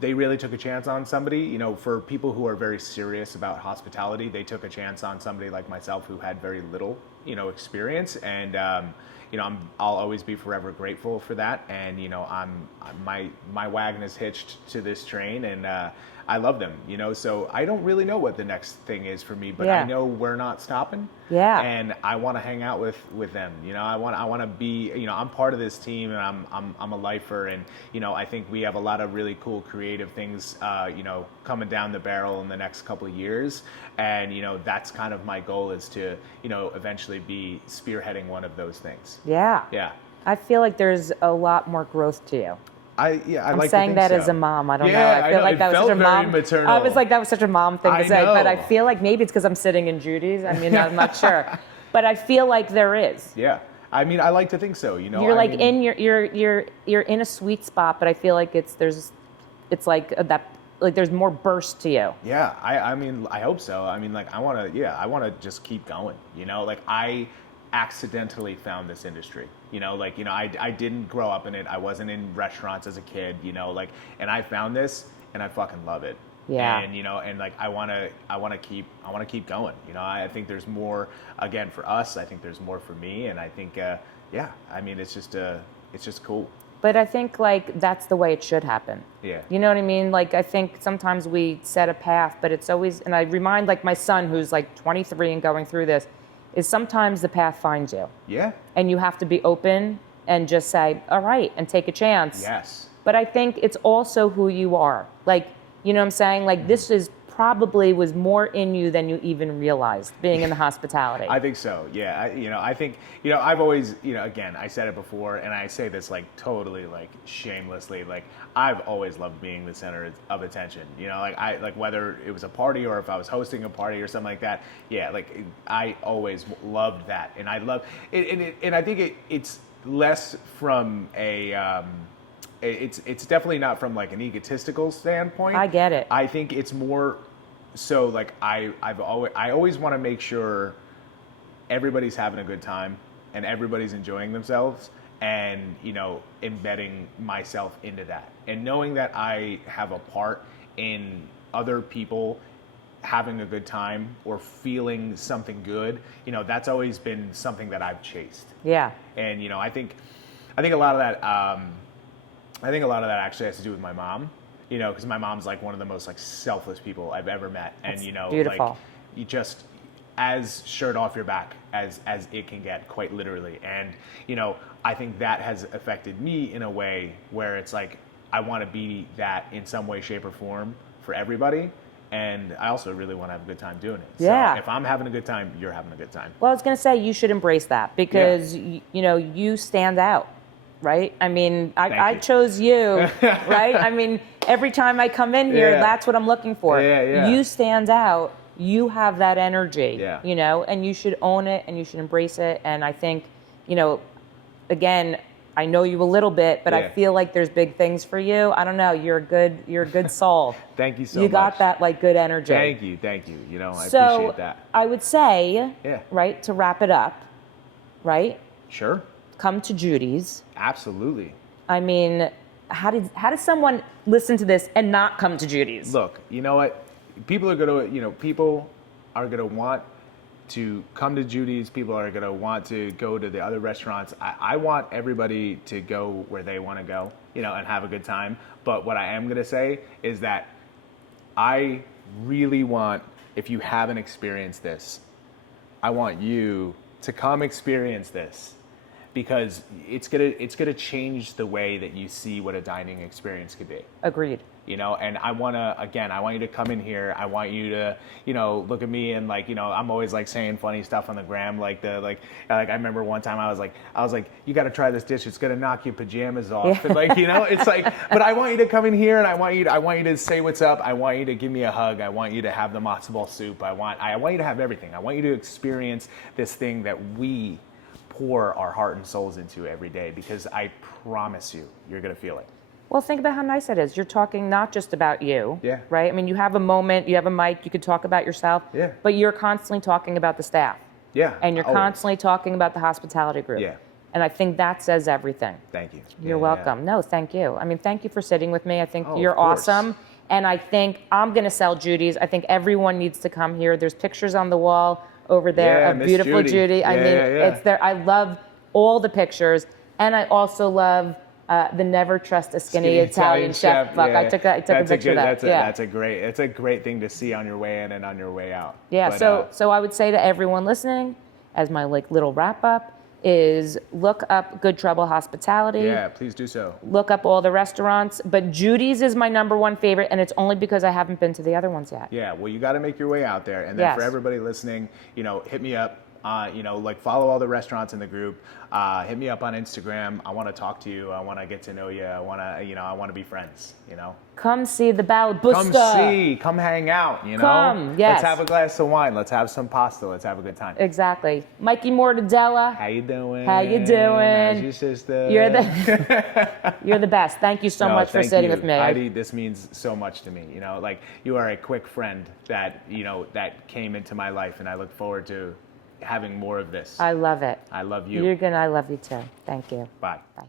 really took a chance on somebody. For people who are very serious about hospitality, they took a chance on somebody like myself who had very little experience, and I'll always be forever grateful for that. And my wagon is hitched to this train, and I love them. So I don't really know what the next thing is for me, but I know we're not stopping. Yeah. And I want to hang out with them. I want to be. I'm part of this team, and I'm a lifer, and I think we have a lot of really cool creative things coming down the barrel in the next couple of years, and that's kind of my goal, is to eventually be spearheading one of those things. Yeah. Yeah. I feel like there's a lot more growth to you. I'm like saying that as a mom. I don't know. I feel like that was such a mom. Maternal. I was like, that was such a mom thing to say. know. But I feel like maybe it's because I'm sitting in Judy's. I mean, I'm not sure, but I feel like there is. Yeah. I mean, I like to think so. You're like in you're in a sweet spot, but I feel like it's like that. Like there's more burst to you. Yeah. I mean, I hope so. I mean, like I want to just keep going. Like I accidentally found this industry. I didn't grow up in it. I wasn't in restaurants as a kid, and I found this and I fucking love it. Yeah. And and like I want to keep going. I think there's more, again, for us. I think there's more for me, and I think I mean, it's just cool. But I think like that's the way it should happen. Yeah. You know what I mean? Like I think sometimes we set a path, but it's always, and I remind like my son who's like 23 and going through this, is sometimes the path finds you. Yeah. And you have to be open and just say, all right, and take a chance. Yes. But I think it's also who you are. Like, you know what I'm saying? Like, this is probably was more in you than you even realized, being in the hospitality. I think so. Yeah. I think, I've always, again, I said it before, and I say this like totally like shamelessly, like I've always loved being the center of attention. Like whether it was a party or if I was hosting a party or something like that. Yeah. Like I always loved that, and I love it, and I think it's less from a. It's definitely not from like an egotistical standpoint. I get it. I think it's more so like I always want to make sure everybody's having a good time and everybody's enjoying themselves, and embedding myself into that and knowing that I have a part in other people having a good time or feeling something good. That's always been something that I've chased. Yeah. And I think a lot of that. I think a lot of that actually has to do with my mom, because my mom's like one of the most like selfless people I've ever met. That's and beautiful. like you just as shirt off your back as it can get, quite literally. And I think that has affected me in a way where it's like I want to be that in some way, shape, or form for everybody. And I also really want to have a good time doing it. Yeah. So if I'm having a good time, you're having a good time. Well, I was going to say you should embrace that because you stand out. Right? I mean, I chose you, right? I mean, every time I come in here, that's what I'm looking for. Yeah. You stand out. You have that energy, and you should own it and you should embrace it. And I think, again, I know you a little bit, but I feel like there's big things for you. I don't know. You're a good soul. Thank you so much. You got that like good energy. Thank you. I appreciate that. I would say, right, to wrap it up, right? Sure. Come to Judy's. Absolutely. I mean, how does someone listen to this and not come to Judy's? Look, you know what? People are gonna want to come to Judy's. People are gonna want to go to the other restaurants. I want everybody to go where they want to go, and have a good time. But what I am gonna say is that I really want, if you haven't experienced this, I want you to come experience this. Because it's gonna change the way that you see what a dining experience could be. Agreed. And I want you to come in here. I want you to, look at me and like, I'm always like saying funny stuff on the gram. Like I remember one time I was like, you got to try this dish. It's gonna knock your pajamas off. Yeah. And like, it's like, but I want you to come in here and I want you to say what's up. I want you to give me a hug. I want you to have the matzo ball soup. I want you to have everything. I want you to experience this thing that we pour our heart and souls into every day, because I promise you're going to feel it. Well, think about how nice it is. You're talking not just about you, Yeah. right? I mean, you have a moment, you have a mic, you could talk about yourself, Yeah. but you're constantly talking about the staff. Yeah. And you're constantly talking about the hospitality group. Yeah. And I think that says everything. Thank you. You're welcome. No, thank you. I mean, thank you for sitting with me. I think Oh, you're of course. awesome. And I think I'm going to sell Judy's. I think everyone needs to come here. There's pictures on the wall over there of Miss beautiful Judy. I mean, it's there. I love all the pictures. And I also love the Never Trust a Skinny Italian Chef book. Yeah. I took a picture of that. That's a great thing to see on your way in and on your way out. Yeah, But, so I would say to everyone listening, as my like little wrap up, is look up Good Trouble Hospitality. Yeah, please do so. Look up all the restaurants, but Judy's is my #1 favorite, and it's only because I haven't been to the other ones yet. Yeah, well, you got to make your way out there, and then for everybody listening, hit me up. Follow all the restaurants in the group. Hit me up on Instagram. I want to talk to you. I want to get to know you. I want to be friends. Come see the ballaboosta. Come hang out. Come, yes. Let's have a glass of wine. Let's have some pasta. Let's have a good time. Exactly. Mikey Mortadella. How you doing? How you doing? How's your sister? You're the best. Thank you so much for sitting with me. Heidi, this means so much to me. You are a quick friend that that came into my life, and I look forward to having more of this. I love it. I love you. You're good. I love you too. Thank you. Bye. Bye.